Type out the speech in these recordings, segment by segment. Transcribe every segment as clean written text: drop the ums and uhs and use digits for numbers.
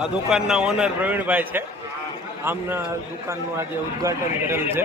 આ દુકાનના ઓનર પ્રવીણભાઈ છે. આમના દુકાનનું આજે ઉદ્ઘાટન કરેલ છે.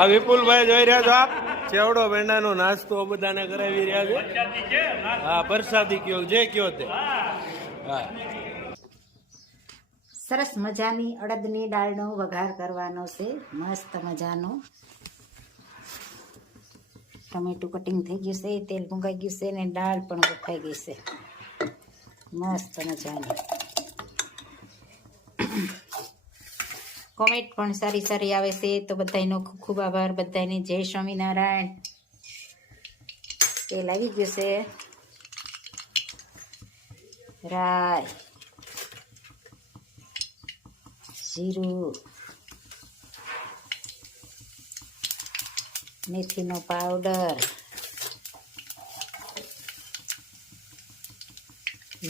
આ વિપુલભાઈ જોઈ રહ્યા છો આપ ચેવડો બેંડાનો નાસ્તો બધાને કરાવી રહ્યા છે. હા, પ્રસાદી કયો જે કયો તે. હા, સરસ મજાની અડદની દાળનો વઘાર કરવાનો છે. મસ્ત મજાનો ટમેટું કટિંગ થઈ ગયું છે, તેલ ભૂંગાઈ ગયું છે ને દાળ પણ બફાઈ ગઈ છે. મસ્ત મજાની કોમેન્ટ પણ સારી સારી આવે છે, તો બધાનો ખૂબ ખૂબ આભાર. બધાને જય સ્વામિનારાયણ. તેલ આવી ગયું છે, રાઈ, જીરું, મેથીનો પાવડર,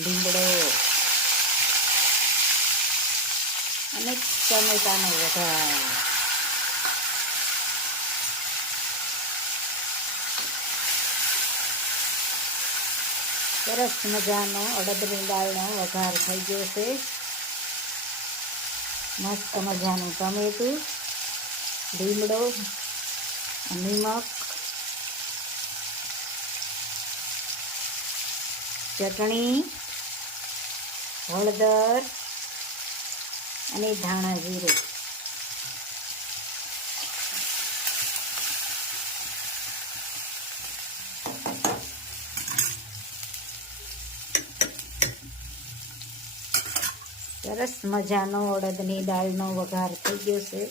લીમડો અને ટમેટાનો વઘાર. સરસ મજાનો અડદની દાળનો વઘાર થઈ ગયો છે. મસ્ત મજાનું ટમેટું, લીમડો, નિમક, ચટણી, હળદર અને ધાણા જીરું. સરસ મજાનો અડદની દાળનો વઘાર થઈ ગયો છે.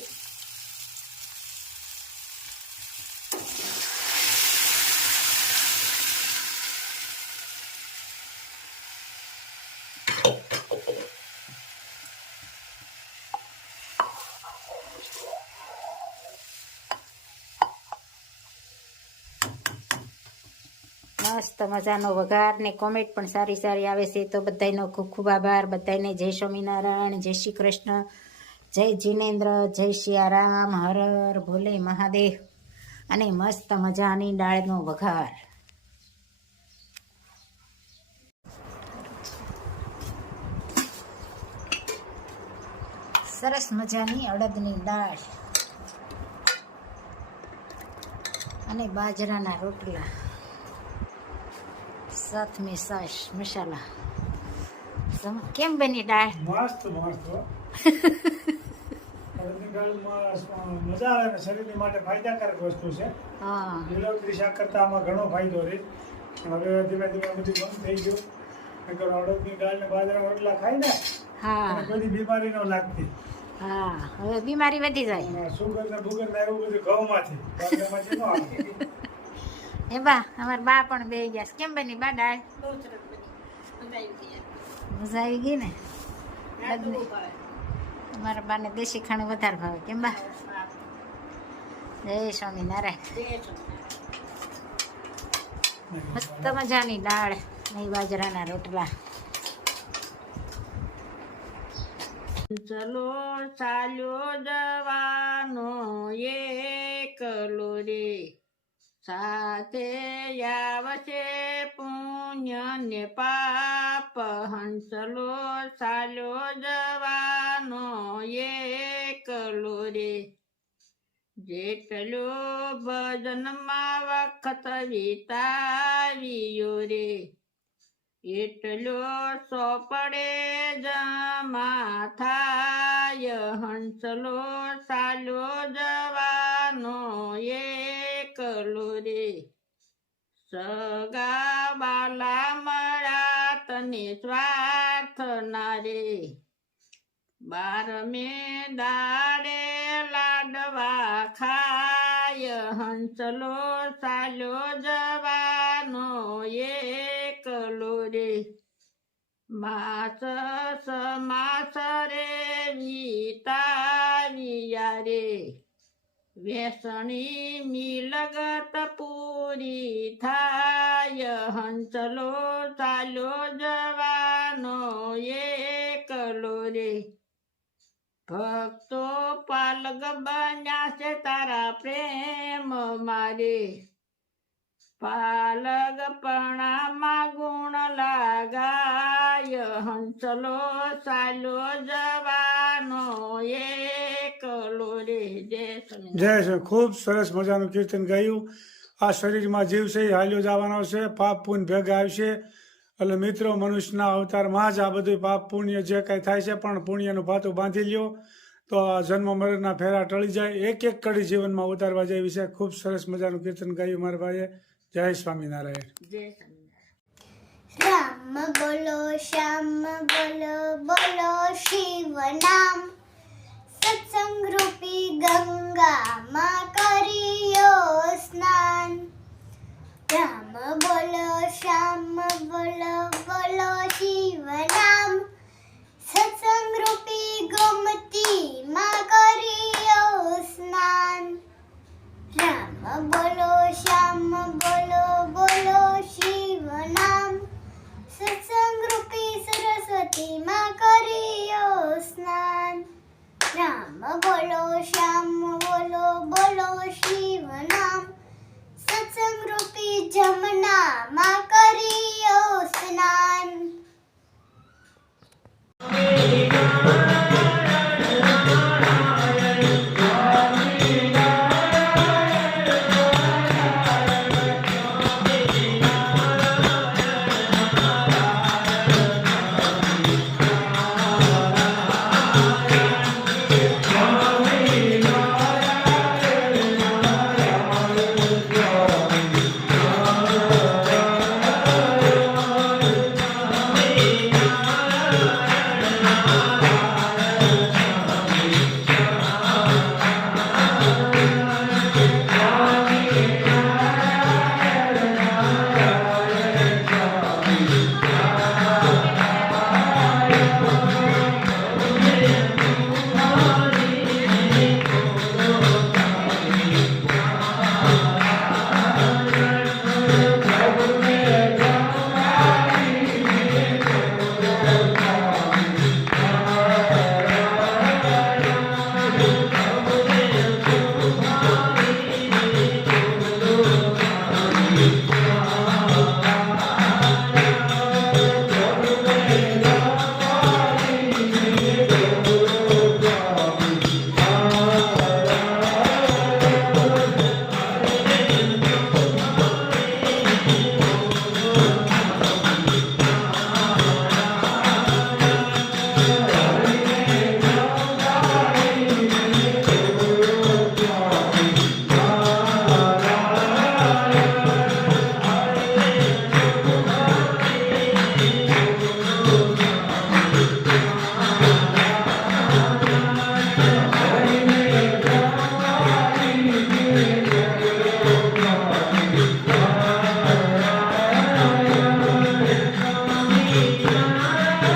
મસ્ત મજાનો વઘાર ને કોમેન્ટ પણ સારી સારી આવે છે, તો બધાનો ખૂબ ખૂબ આભાર. બધાને જય સ્વામિનારાયણ, જય શ્રી કૃષ્ણ, જય જીનેન્દ્ર, જય સિયારામ, હર હર ભોલે મહાદેવ. અને મસ્ત મજાની દાળનો વઘાર. સરસ મજાની અડદની દાળ અને બાજરાના રોટલા, साथ में सास मसाला. કેમ બની દાળ? મસ્ત મસ્ત. અડદની દાળમાં મજા આવે ને, શરીરની માટે ફાયદાકારક વસ્તુ છે. હા, લીલોતરી શાક કરતા આમાં ઘણો ફાયદો રહે. હવે ધીમે ધીમે બધું બંધ થઈ ગયું. નકર અડદની દાળ ને બાજરા રોટલા ખાય ને, હા, બધી બીમારી ન લાગતી. હા. હવે બીમારી વધી જાય. સુગર ને બુગર ને એવું બધું ઘઉંમાંથી, બાજરામાંથી ન આવે. એ બા, અમારા બા પણ બે ગયા. કેમ બની બા દાળ? મજા આવી ગઈ ને. અમારા બાને દેશી ખાણું વધારે ભાવે. કેમ બા? જય સ્વામિનારાયણ. મસ્ત મજાની દાળ ને બાજરાના રોટલા. ચલો ચાલ્યો જવાનો એકલો રે, સાથે આવશે પુણ્ય ને પાપ. હંસલો ચાલ્યો જવાનો એકલો રે, જેટલો ભજનમાં વખત વિતાવ્યો રે એટલો સોપડે જમા થાય હંસલો સાલો જવાનો એકલો રે સગા બાલા મળ્યા તને સ્વાર્થ ના રે 12મે દાડે લાડવા ખાય હંસલો સાલો જવાનો એકલો રે માસ સમાસ રે વિતાવ્યા રે વેસણી મિલગત પૂરી થાય હંસલો ચાલો જવાનો એકલો રે ભક્તો પાલગ બન્યા છે તારા પ્રેમ મારે પાલગ પણામાં ગુણ લાગાય હંસલો ચાલો જવાનો એકલો રે જય સ્વામિનારાયણ. જય શ્રી ખૂબ સરસ મજાનું કીર્તન ગાયું. આ શરીરમાં જીવ છે એ હાલ્યો જવાનો છે, પાપ પુણ્ય ભેગા આવશે. એટલે મિત્રો, મનુષ્યના અવતારમાં જ આ બધું પાપ પુણ્ય જે કાંઈ થાય છે, પણ પુણ્યનું પાતું બાંધી લ્યો તો આ જન્મ મરણના ફેરા ટળી જાય. એક એક કડી જીવનમાં ઉતારવા જેવી છે. ખૂબ સરસ મજાનું કીર્તન ગાયું મારા ભાઈએ. જય સ્વામિનારાયણ. જય સ્વામિનારાયણ. રામ બોલો શ્યામ બોલો બોલો શિવ નામ સત્સંગ રૂપી ગંગામાં કરીયો સ્નાન. રામ બોલો શ્યામ બોલો બોલો શિવ નામ સત્સંગ રૂપી ગોમતીમાં કરીયો સ્નાન. રામ બોલો શ્યામ બોલો બોલો શિવ નામ સત્સંગ રૂપી સરસ્વતીમાં કરીયો સ્નાન. રામ બોલો શ્યામ બોલો બોલો શિવ નામ સત્સંગ રૂપી જમનામાં કરીયો સ્નાન.